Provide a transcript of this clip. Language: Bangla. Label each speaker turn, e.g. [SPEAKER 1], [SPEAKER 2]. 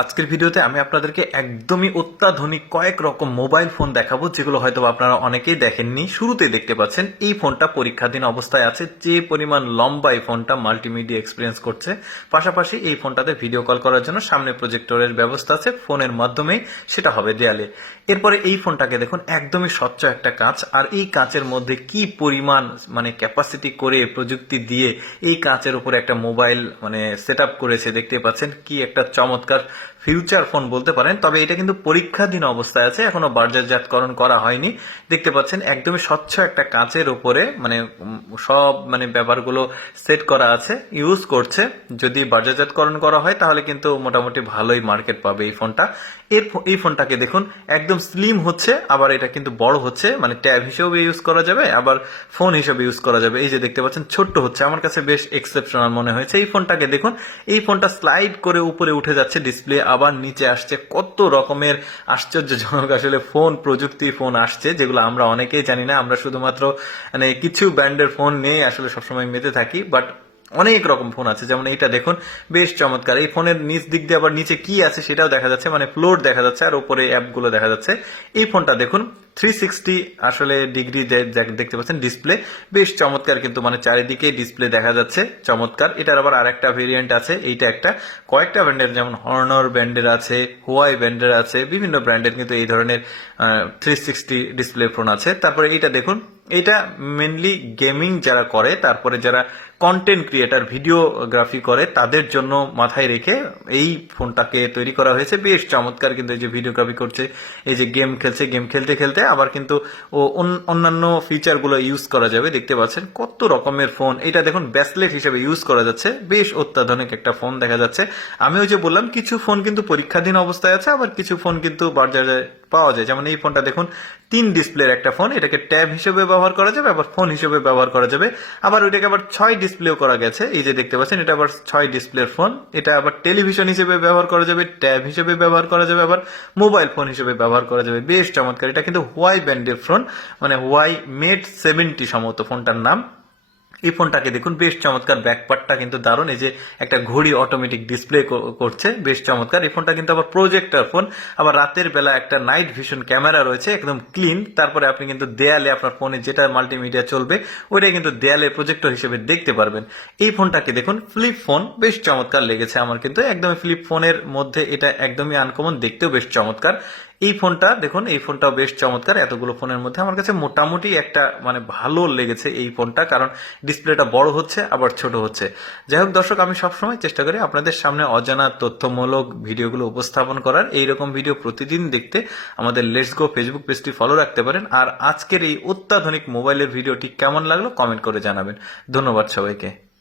[SPEAKER 1] আজকের ভিডিওতে আমি আপনাদেরকে একদমই অত্যাধুনিক কয়েক রকম মোবাইল ফোন দেখাবো যেগুলো হয়তো আপনারা অনেকেই দেখেননি শুরুতে দেখতে পাচ্ছেন এই ফোনটা পরীক্ষাধীন অবস্থায় আছে যে পরিমাণ লম্বা এই ফোনটা মাল্টিমিডিয়া এক্সপিরিয়েন্স করছে পাশাপাশি এই ফোনটাতে ভিডিও কল করার জন্য সামনে প্রজেক্টরের ব্যবস্থা আছে ফোনের মাধ্যমেই সেটা হবে দেয়ালে এরপরে এই ফোনটাকে দেখুন একদমই স্বচ্ছ একটা কাঁচ আর এই কাঁচের মধ্যে কি পরিমাণ মানে ক্যাপাসিটি করে প্রযুক্তি দিয়ে এই কাঁচের উপরে একটা মোবাইল মানে সেট করেছে দেখতে পাচ্ছেন কি একটা চমৎকার ফিউচার ফোন বলতে পারেন তবে এটা কিন্তু পরীক্ষাধীন অবস্থায় আছে এখনো বাজারজাতকরণ করা হয়নি দেখতে পাচ্ছেন একদমই স্বচ্ছ একটা কাঁচের ওপরে মানে সব মানে ব্যাপারগুলো সেট করা আছে ইউজ করছে যদি বাজারজাতকরণ করা হয় তাহলে কিন্তু মোটামুটি ভালোই মার্কেট পাবে এই ফোনটা এই এই ফোনটাকে দেখুন একদম স্লিম হচ্ছে আবার এটা কিন্তু বড় হচ্ছে মানে ট্যাব হিসেবে ইউজ করা যাবে আবার ফোন হিসেবে ইউজ করা যাবে এই যে দেখতে পাচ্ছেন ছোট্ট হচ্ছে আমার কাছে বেশ এক্সেপশনাল মনে হয়েছে এই ফোনটাকে দেখুন এই ফোনটা স্লাইড করে উপরে উঠে যাচ্ছে ডিসপ্লে আবার নিচে আসছে কত রকমের আশ্চর্যজনক আসলে ফোন প্রযুক্তি ফোন আসছে যেগুলো আমরা অনেকেই জানি না আমরা শুধুমাত্র মানে কিছু ব্র্যান্ডের ফোন নিয়ে আসলে সবসময় মেতে থাকি বাট অনেক রকম ফোন আছে যেমন এটা দেখুন বেশ চমৎকার এই ফোনের নিচ দিক দিয়ে আবার নিচে কি আছে সেটাও দেখা যাচ্ছে মানে ফ্লোর দেখা যাচ্ছে আর ওপরে অ্যাপগুলো দেখা যাচ্ছে এই ফোনটা দেখুন থ্রি সিক্সটি আসলে ডিগ্রি দেখতে পাচ্ছেন ডিসপ্লে বেশ চমৎকার কিন্তু মানে চারিদিকে ডিসপ্লে দেখা যাচ্ছে চমৎকার এটার আবার আরেকটা ভেরিয়েন্ট আছে এইটা একটা কয়েকটা ব্র্যান্ডের যেমন হর্নর ব্র্যান্ডের আছে হোয়াই ব্র্যান্ডের আছে বিভিন্ন ব্র্যান্ডের কিন্তু এই ধরনের থ্রি সিক্সটি ডিসপ্লে ফোন আছে তারপরে এইটা দেখুন এটা মেনলি গেমিং যারা করে তারপরে যারা কন্টেন্ট ক্রিয়েটার ভিডিওগ্রাফি করে তাদের জন্য মাথায় রেখে এই ফোনটাকে তৈরি করা হয়েছে বেশ চমৎকার কিন্তু এই যে ভিডিওগ্রাফি করছে এই যে গেম খেলছে গেম খেলতে খেলতে আবার কিন্তু অন্যান্য ফিচারগুলো ইউজ করা যাবে দেখতে পাচ্ছেন কত রকমের ফোন এটা দেখুন ব্যাসলেট হিসেবে ইউজ করা যাচ্ছে বেশ অত্যাধুনিক একটা ফোন দেখা যাচ্ছে আমি ওই যে বললাম কিছু ফোন কিন্তু পরীক্ষাধীন অবস্থায় আছে আবার কিছু ফোন কিন্তু বাজারে পাওয়া যায় যেমন এই ফোনটা দেখুন তিন ডিসপ্লের একটা ফোন এটাকে ট্যাব হিসেবে ব্যবহার করা যাবে আবার ফোন হিসেবে ব্যবহার করা যাবে আবার ওইটাকে আবার ছয় ডিসপ্লেও করা গেছে এই যে দেখতে পাচ্ছেন এটা আবার ছয় ডিসপ্লের ফোন এটা আবার টেলিভিশন হিসেবে ব্যবহার করা যাবে ট্যাব হিসেবে ব্যবহার করা যাবে আবার মোবাইল ফোন হিসেবে ব্যবহার করা যাবে বেশ চমৎকার এটা কিন্তু হোয়াই ব্যান্ডের ফোন মানে হোয়াই মেট সেভেন্টি সম্ভবত ফোনটার নাম এই ফোনটাকে দেখুন বেশ চমৎকার ব্যাকপার্টটা কিন্তু দারুণ এই যে একটা ঘড়ি অটোমেটিক ডিসপ্লে করছে বেশ চমৎকার এই ফোনটা কিন্তু আবার প্রজেক্টার ফোন আবার রাতের বেলা একটা নাইট ভিশন ক্যামেরা রয়েছে একদম ক্লিন তারপরে আপনি কিন্তু দেয়ালে আপনার ফোনে যেটা মাল্টিমিডিয়া চলবে ওইটাই কিন্তু দেয়ালে প্রজেক্টর হিসেবে দেখতে পারবেন এই ফোনটাকে দেখুন ফ্লিপ ফোন বেশ চমৎকার লেগেছে আমার কিন্তু একদমই ফ্লিপ ফোনের মধ্যে এটা একদমই আনকমন দেখতেও বেশ চমৎকার এই ফোনটা দেখুন এই ফোনটাও বেশ চমৎকার এতগুলো ফোনের মধ্যে আমার কাছে মোটামুটি একটা মানে ভালো লেগেছে এই ফোনটা কারণ ডিসপ্লেটা বড় হচ্ছে আবার ছোট হচ্ছে যাই হোক দর্শক আমি সবসময় চেষ্টা করি আপনাদের সামনে অজানা তথ্যমূলক ভিডিওগুলো উপস্থাপন করার এইরকম ভিডিও প্রতিদিন দেখতে আমাদের লেটস গো ফেসবুক পেজটি ফলো রাখতে পারেন আর আজকের এই অত্যাধুনিক মোবাইলের ভিডিওটি কেমন লাগলো কমেন্ট করে জানাবেন ধন্যবাদ সবাইকে